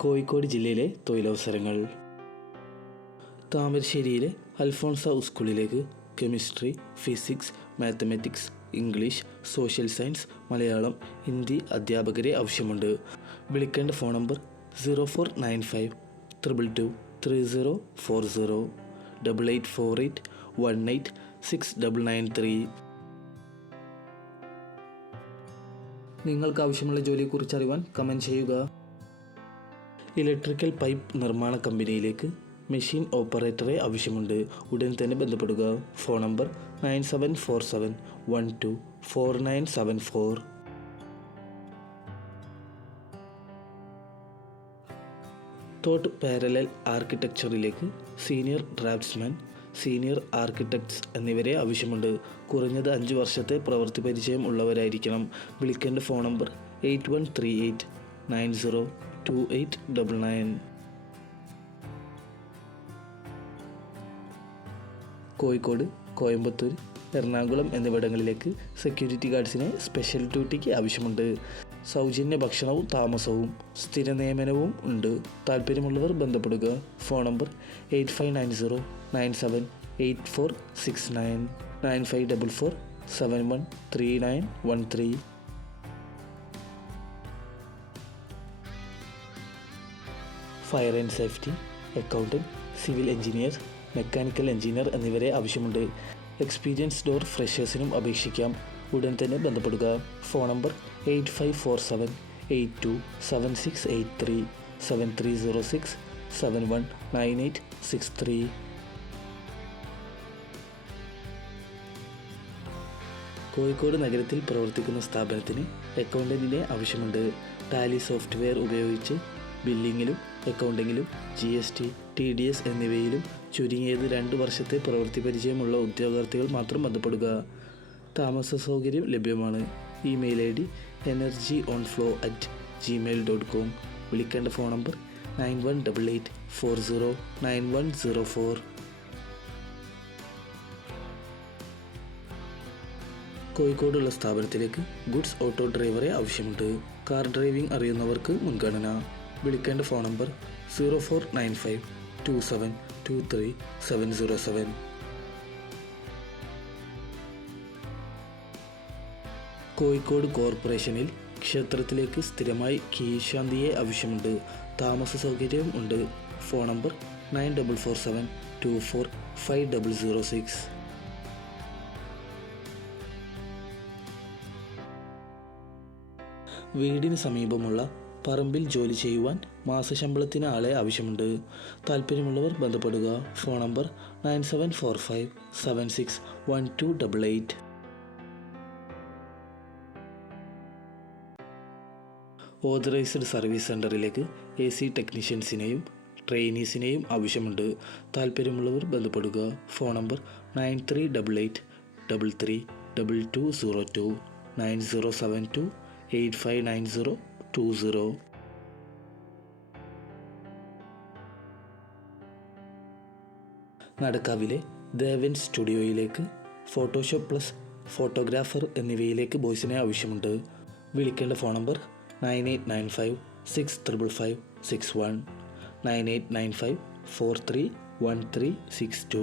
കോഴിക്കോട് ജില്ലയിലെ തൊഴിലവസരങ്ങൾ. താമരശ്ശേരിയിലെ അൽഫോൺസ സ്കൂളിലേക്ക് chemistry physics mathematics English social science Malayalam Hindi അധ്യാപകരെ ആവശ്യമുണ്ട്. വിളിക്കേണ്ട phone number zero four nine five triple two three zero four zero double eight four eight one eight six double nine three. നിങ്ങൾക്ക് ആവശ്യമുള്ള ജോലിയെക്കുറിച്ച് അറിയുവാൻ കമന്റ് ചെയ്യുക. Electrical pipe നിർമ്മാണ കമ്പനിയിലേക്ക് machine ഓപ്പറേറ്ററെ ആവശ്യമുണ്ട്. ഉടൻ തന്നെ ബന്ധപ്പെടുക. Phone number nine seven four seven one two four nine seven four. Thought Parallel ആർക്കിടെക്ചറിലേക്ക് senior draftsman senior architects എന്നിവരെ ആവശ്യമുണ്ട്. കുറഞ്ഞത് അഞ്ച് വർഷത്തെ പ്രവൃത്തി പരിചയം ഉള്ളവരായിരിക്കണം. വിളിക്കേണ്ട phone number eight one three eight nine zero. Two eight double nine Kozhikode Coimbatore Ernakulam എന്നിവിടങ്ങളിലേക്ക് സെക്യൂരിറ്റി ഗാർഡ്സിനെ സ്പെഷ്യൽ ഡ്യൂട്ടിക്ക് ആവശ്യമുണ്ട്. സൗജന്യ ഭക്ഷണവും താമസവും സ്ഥിര നിയമനവും ഉണ്ട്. താല്പര്യമുള്ളവർ ബന്ധപ്പെടുക. Phone number eight five nine zero nine seven eight four six nine nine five double four seven one three nine one three fire and safety accountant civil engineer mechanical engineer എന്നിവരെ ആവശ്യമുണ്ട്. എക്സ്പീരിയൻസ് ഡോർ ഫ്രഷേഴ്സിനും അപേക്ഷിക്കാം. ഉടൻ തന്നെ ബന്ധപ്പെടുക. Phone number eight five four seven eight two seven six eight three seven three zero six seven one nine eight six three Kozhikode നഗരത്തിൽ പ്രവർത്തിക്കുന്ന സ്ഥാപനത്തിന് അക്കൗണ്ടന്റിനെ ആവശ്യമുണ്ട്. ടാലി സോഫ്റ്റ്വെയർ ഉപയോഗിച്ച് ബില്ലിങ്ങിലും അക്കൗണ്ടിങ്ങിലും G S T T D S എന്നിവയിലും ചുരുങ്ങിയത് രണ്ട് വർഷത്തെ പ്രവൃത്തി പരിചയമുള്ള ഉദ്യോഗാർത്ഥികൾ മാത്രം ബന്ധപ്പെടുക. താമസ സൗകര്യം ലഭ്യമാണ്. Email I D energy on flow at Gmail dot com വിളിക്കേണ്ട phone number nine one double eight four zero nine one zero four. കോഴിക്കോടുള്ള സ്ഥാപനത്തിലേക്ക് ഗുഡ്സ് ഓട്ടോ ഡ്രൈവറെ ആവശ്യമുണ്ട്. കാർ ഡ്രൈവിംഗ് അറിയുന്നവർക്ക് മുൻഗണന. വിളിക്കേണ്ട phone number zero four nine five two seven two three seven zero seven. Kozhikode കോർപ്പറേഷനിൽ ക്ഷേത്രത്തിലേക്ക് സ്ഥിരമായി കീശാന്തിയെ ആവശ്യമുണ്ട്. താമസ സൗകര്യം ഉണ്ട്. Phone number nine double four seven two four five double zero six. വീടിന് സമീപമുള്ള പറമ്പിൽ ജോലി ചെയ്യുവാൻ മാസശമ്പളത്തിന് ആളെ ആവശ്യമുണ്ട്. താല്പര്യമുള്ളവർ ബന്ധപ്പെടുക. Phone number nine seven four five seven six one two double eight. Authorised service സെന്ററിലേക്ക് എ സി ടെക്നീഷ്യൻസിനെയും ട്രെയിനീസിനെയും ആവശ്യമുണ്ട്. താല്പര്യമുള്ളവർ ബന്ധപ്പെടുക. Phone number nine three double eight double three double two zero two nine zero seven two eight five nine zero two zero നടക്കാവിലെ Devan സ്റ്റുഡിയോയിലേക്ക് Photoshop plus photographer എന്നിവയിലേക്ക് ബോയ്സിനെ ആവശ്യമുണ്ട്. വിളിക്കേണ്ട phone number nine eight nine five six triple five six one nine eight nine five four three one three six two.